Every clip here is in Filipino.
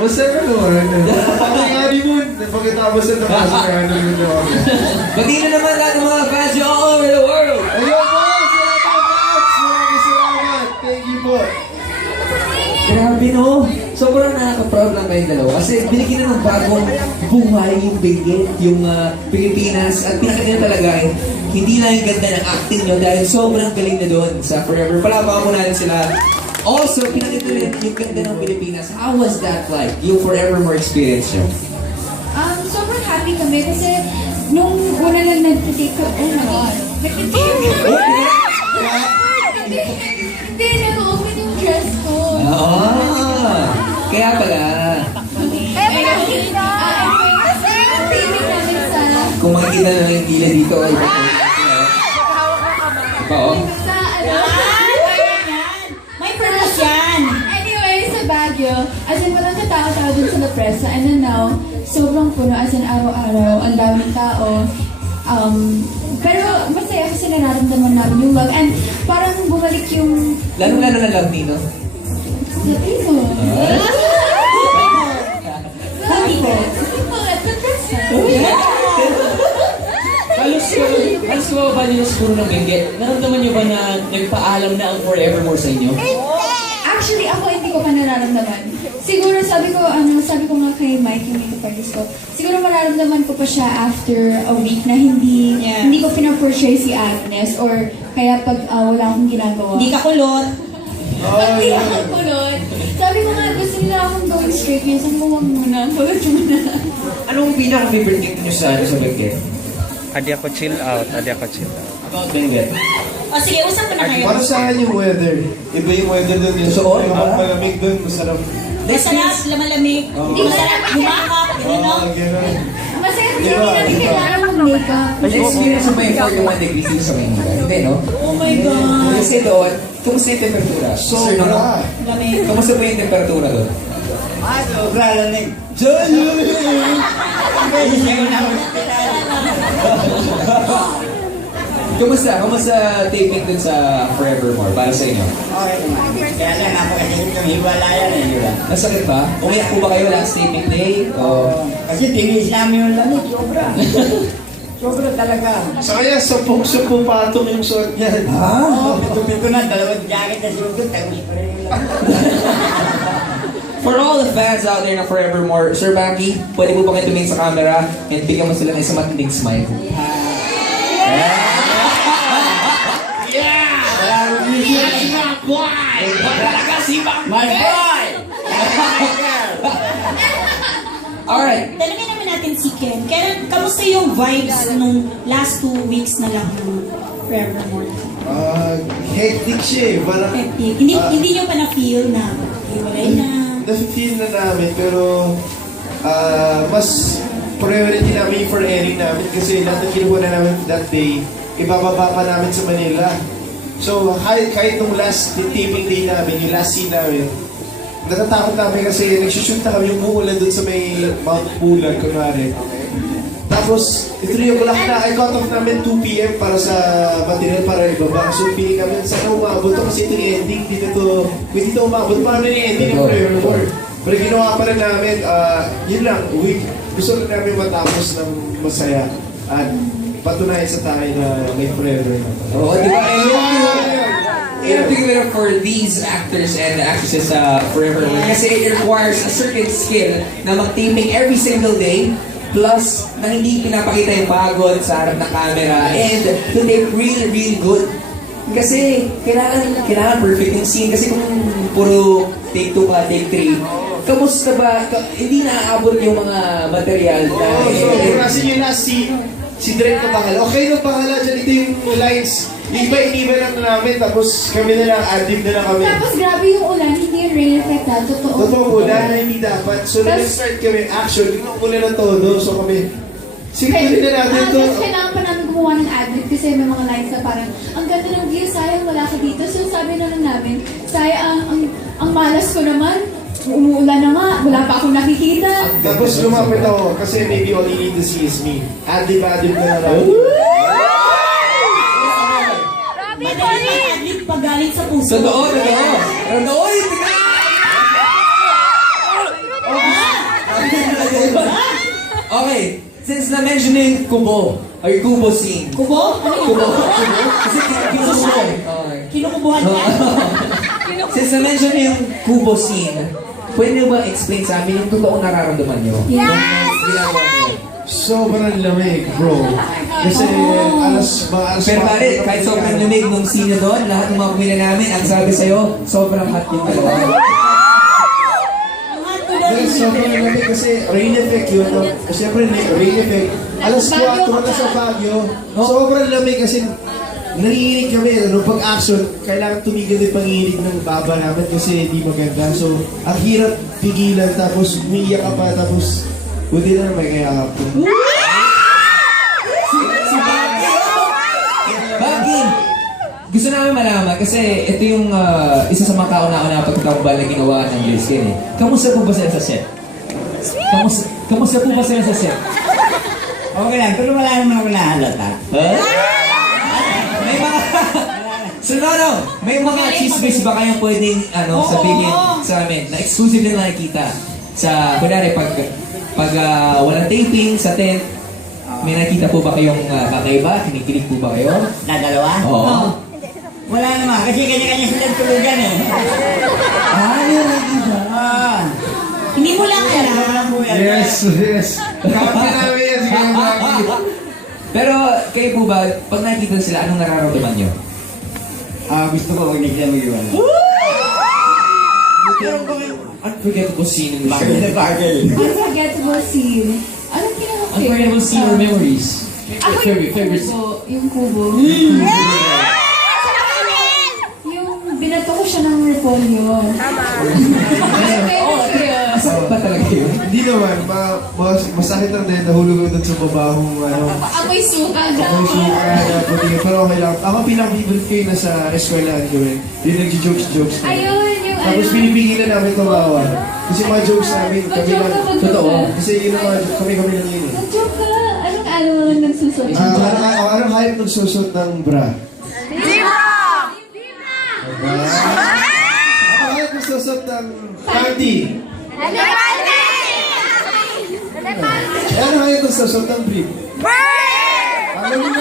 basta honeymoon. Pagkatapos na tapos na honeymoon na kami. Pati na naman lahat ng mga fans nyo all over the world. Ayun po, sa lahat ng fans. Maraming salamat. Thank you po. Grabe no, sobrang nakaka-proud lang kayong dalawa kasi binigyan na ng bagong buhay yung Benguet, yung Pilipinas at pinakita nyo talaga hindi lang yung ganda ng acting nyo dahil sobrang galing na doon sa Forever. Palabang mo natin sila. Also, pinakita rin yung ganda ng Pilipinas. How was that like? Yung Forevermore experience nyo? Sobrang happy kami kasi nung una lang nag-take ko, oh my God. Hindi, nag-open yung dress ko. Kaya pala. Kung makikita na yung gila dito, ay may purpose yan. Anyway, sa Baguio, as in walang katao-tao dun sa La Presa, and then now, sobrang puno, as in araw-araw, ang daming tao. Pero masaya kasi nararamdaman namin yung love, and parang bumalik yung... Lalo-lalo na love, Nino. Latino. Latino. Halos ko ba niyo siguro ng Benguet? Naramdaman niyo ba na nagpaalam na ang Forevermore sa inyo? Actually, ako hindi ko pa nararamdaman. Siguro sabi ko nga kay Mike, yung makeup artist ko, siguro mararamdaman ko pa siya after a week na hindi ko pinaportray si Agnes or kaya pag wala akong ginagawa. Hindi ka kulot. Hindi ako kulot. Sabi ko nga, gusto nila akong going straight ngayon. Sabi ko, wag muna. Kulot muna. Anong pinaka-favorite thing nyo sa Benguet? Adi ako chill out. About Benguet? O sige, usap na kayo. Para sa akin yung weather. Iba yung weather doon yun. So, malamig doon, masarap. Masarap, malamig. Hindi masarap Humakap, gano'n no? Ganun. Masaya kasi hindi namin kailangan mag-makeup. Kasi experience mo yung 41 degrees dito sa Maynila. Hindi, no? Oh my God. Kasi doon, kumusta yung temperatura? Sobra. Lamig. Kumusta po yung temperatura doon? Sobra, lamig. Kumusta? Kumusta taping dun sa Forevermore para sa inyo? Okay naman. Kaya lang napakasakit yung hiwalayan eh, di ba? Nasakit ba? Umiyak po ba kayo last taping day? Kasi tinis namin yung lamig, sobra. Sobra talaga. Sa kaya, sapong-sapong patong yung suot niya. Oo, pito-pito na, dalawang jacket na sugod, tagos pa rin yung lamig. For all the fans out there na Forevermore, Sir Banky, pwede po ba kayo tumingin sa camera and bigyan mo sila ng isang matinding smile? My boy! Alright. Tanungin naman natin si Ken. Ken, kamusta yung vibes nung last 2 weeks na lang ng Forevermore? Hectic siya eh. Parang, Hectic. Hindi nyo pa na-feel na hiwalay na. na-feel na namin, pero mas priority namin yung for airing namin kasi lahat na kinuha na namin that day, ibababa pa namin sa Manila. So, kahit nung last taping day namin, yung last scene namin, natatakot namin kasi nagsushoot na kami yung umuulan dun sa may Mount Pulag, kunwari. Tapos, 3 o'clock na, I cut off namin 2 p.m. para sa material para ibaba. So, piling namin, sana umabot to kasi ito yung ending, hindi ito umabot, paano yung ending ng Forevermore? Pero ginawa pa rin namin, yun lang, gusto rin namin matapos ng masaya at patunayan sa tayo na may forever na. Oo, di ba? In particular for these actors and actresses Forevermore, kasi it requires a certain skill na mag-taping every single day, plus na hindi pinapakita yung pagod sa harap ng camera, and to tape really, really good. Kasi kailangan perfect yung scene. Kasi kung puro take 2 ka, take 3, kamusta ba? Hindi naaabot yung mga material na... So, kasi yung last scene, si Drake na pangalan. Okay na pangalan dyan, ito yung lines. Yung iba, iniba lang namin, tapos kami na lang, adlib na lang kami. Tapos grabe yung ulan, hindi yung rain effect na, totoo. Totoo po, dahil na hindi dapat. So, nag-start kami, action, biglang muna na todo. So, kami, sige, na natin ito. Tapos kailangan pa namin gumawa ng ad-lib kasi may mga lines na parang, ang ganda ng view, sayang wala ka dito. So, sabi na lang namin, sayang, ang malas ko naman, umuulan na nga, wala pa akong nakikita. Tapos lumapit ako, kasi maybe all you need to see is me. Adlib na lang. Madali ang adlib pagaling sa puso. Totoo! Okay, since na-mention na yung kubo, or yung kubo scene. Kubo? Ano yun? Kubo? Kasi kinukubo eh. Okay. Kinukubuhan ka? Since na-mention na yung kubo scene, pwede nyo ba explain sa amin yung totoong nararamdaman nyo? Yes! Ginagawa nyo. Sobrang lamig, bro. Kasi alas Pero pare, kahit sobrang lumig nung scene na doon, lahat ng mga pamilya namin, ang sabi sa'yo, sobrang hot yung dalawa. Yes, sobrang lamig kasi rain effect yun. No? Siyempre, rain effect. Alas 4 na sa Baguio. Sobrang lamig kasi nanginginig kami. Ano, pag-action, kailangan tumigil yung panginginig ng baba namin kasi hindi maganda. So, ang hirap pigilan tapos umiiyak ka pa tapos buti na may kaya ako. Si Baggy! Baggy! Gusto namin malaman kasi ito yung isa sa mga kauna-una pagtatambal na ginawa ng Gilskin eh. Kamusta po ba sila sa set? Kamusta po ba sila sa set? Okay lang, pero wala naman ako nahalata. Huh? May mga... So no, may mga chismis ba kayong pwedeng sabihin sa amin na exclusive na nakikita? Sa, kunwari, pag walang taping sa tent, may nakita po ba kayong kakaiba? Kinikilig po ba kayo? Na dalawa? Oo. Wala naman, kasi kanya-kanya silang tulugan eh. Yun nakikita. Hindi mo lang alam. Alam mo yan. Yes. Kami namin yan, sige Baggy. Pero kayo po ba, pag nakikita sila, anong nararamdaman nyo? Gusto ko pag nagkaya mag-iwan. Unforgettable scene in the Bagay na bagay. Unforgettable scene. Anong Unforgettable scene or memories? Ako Favorite scene. yung kubo. Yung binato ko siya ng repolyo. Masakit ba talaga yun? Hindi naman, masakit lang din, nahulog ko dun sa babahong Amoy suka Ako suka na puti. Pero okay lang. Ako pinang-bibig kayo na sa eskwelahan ko eh. Yung nag-jokes na. Ayun, yung Tapos pinipigil na namin tumawa. Kasi mga jokes namin, kami lang. Totoo. Kasi yun ang mga kami lang yun eh. Nag-joke ka. Anong nagsusunod? Anong hayop nagsusot ng bra? Anong hayop nagsusot ng panty? Anong hayop nagsusot ng brief? Alam mo na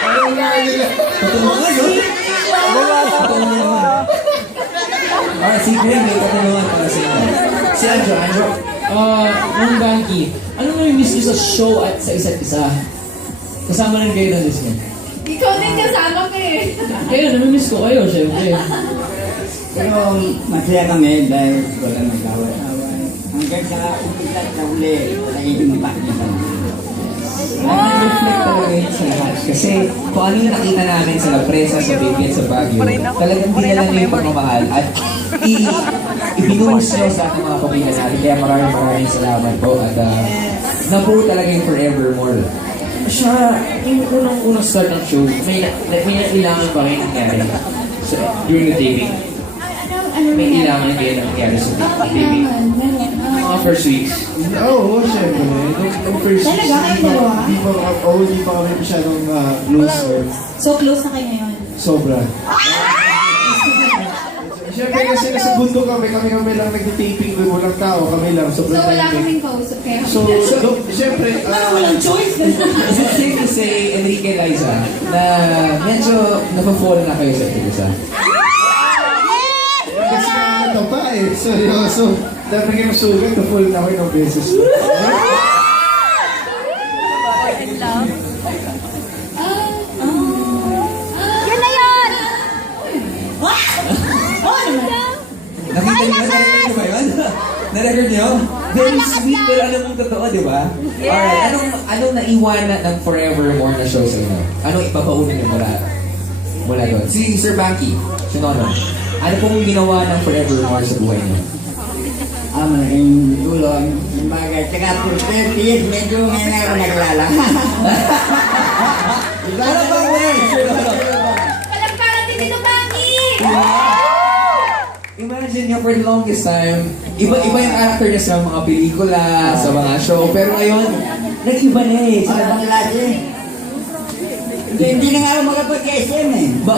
Anong hayop nila? Totoo nga yun? Totoo naman. Alright, si Greg may katanungan para sa inyo. Si Anjo. Nung Banky, ano mo yung miss niyo sa show at sa isa't isa? Kasama rin kayo ng Disney. Ikaw din kasama ka eh. Kaya namimiss ko kayo, syempre. Pero masaya kami dahil wala nag-away-away. Hanggang sa umpisa sa uli, nagiging magpakita. Nag-reflect talaga yun sa lahat. Kasi kung ano yung nakita namin sa La Presa, sa Baby at sa Baguio, talagang dinala niyo yung pagmamahal at ibinuhos niyo sa ating mga pamilya natin. Kaya maraming salamat po at nabuo talaga yung forevermore. Siya, yung unang start ng show, may ilangan pa kayo nangyari during the taping. May ilangan kayo nangyari sa taping. Mga first weeks. Oo, syempre. Nung first week, Talaga kayo dalawa? hindi pa kami masyadong close. So close na kayo ngayon? Sobra. Siyempre kasi nasa bundok kami lang nag-taping doon, walang tao, kami lang. So Sobrang wala tahimik. kaming kausap kaya. So, siyempre, Walang choice. Is it safe to say, Enrique Liza, na medyo napafall na kayo sa isa? kasi nakakata pa eh. Seryoso. Dapat kayo sugat, na-fall na ako ng beses. Nakita niyo, na-record niyo ba yun? Na-record niyo? Very sweet, pero alam mong totoo, di ba? Alright, anong naiwanan ng Forevermore na show sa inyo? Anong ipapauna niyo mula doon? Si Sir Banky, si Nono. Ano pong ginawa ng Forevermore sa buhay niyo? Malaking tulong. Yung bagay. Tsaka for 30 years, medyo ngayon ako naglala. Ano bang way? Palagparan din dito, Banky! Imagine niyo for the longest time, iba-iba yung character niya sa mga pelikula, sa mga show, pero ngayon, nag-iba na eh. Sa ibang klase. Hindi na nga ako makapag-SM eh. Ba?